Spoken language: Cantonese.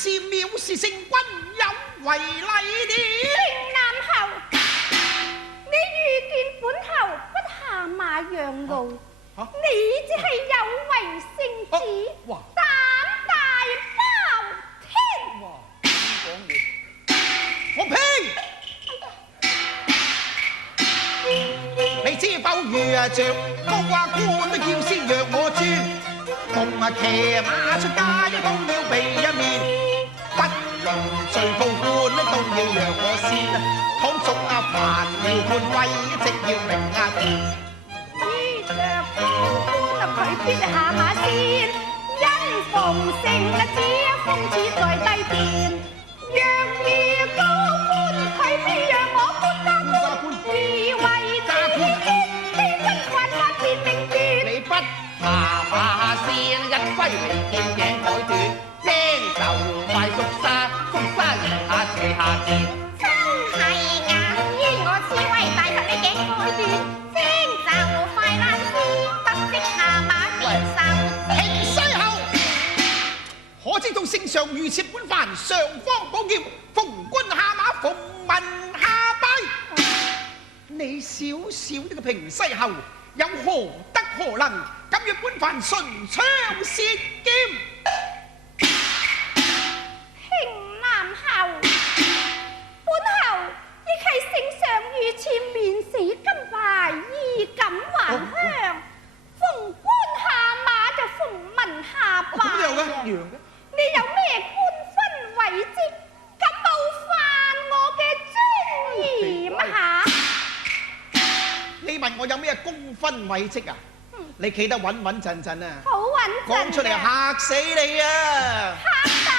是藐視聖君有違禮的。平南侯，你遇見本侯不下馬讓路，你只係有違聖旨，膽大包天。哇！咁講嘢，我呸！你知否遇着高官都要先讓我轉。同騎馬出街都要避一面，不論罪高官都要讓我先。倘屬凡要判威，即要明依着高官佢必下馬先，因奉聖旨封賜在低殿。若遇高官，佢必讓我官加官，以為自己非君犯法變明斷。你不下馬先，一揮離劍頸改斷，聲就快縮沙，縮沙而下斜下跌。真係㗎，依我智慧大給你頸改斷，聲就快爛絲，不惜下馬變受。平西後，可知道聖上預設本番，上方寶劍，逢君下馬，逢民下拜。你小小呢個平西後，有何德何能，敢與本番唇槍舌劍？平南侯，本侯亦係聖上御賜免死金牌，衣錦還鄉。逢官下馬就逢民下拜。咁有嘅，一樣嘅。你有咩官分位職，敢冒犯我嘅尊嚴下？你問我有咩功分位職啊？你企得穩穩陣陣啊！好穩陣嘅。講出嚟嚇死你啊！嚇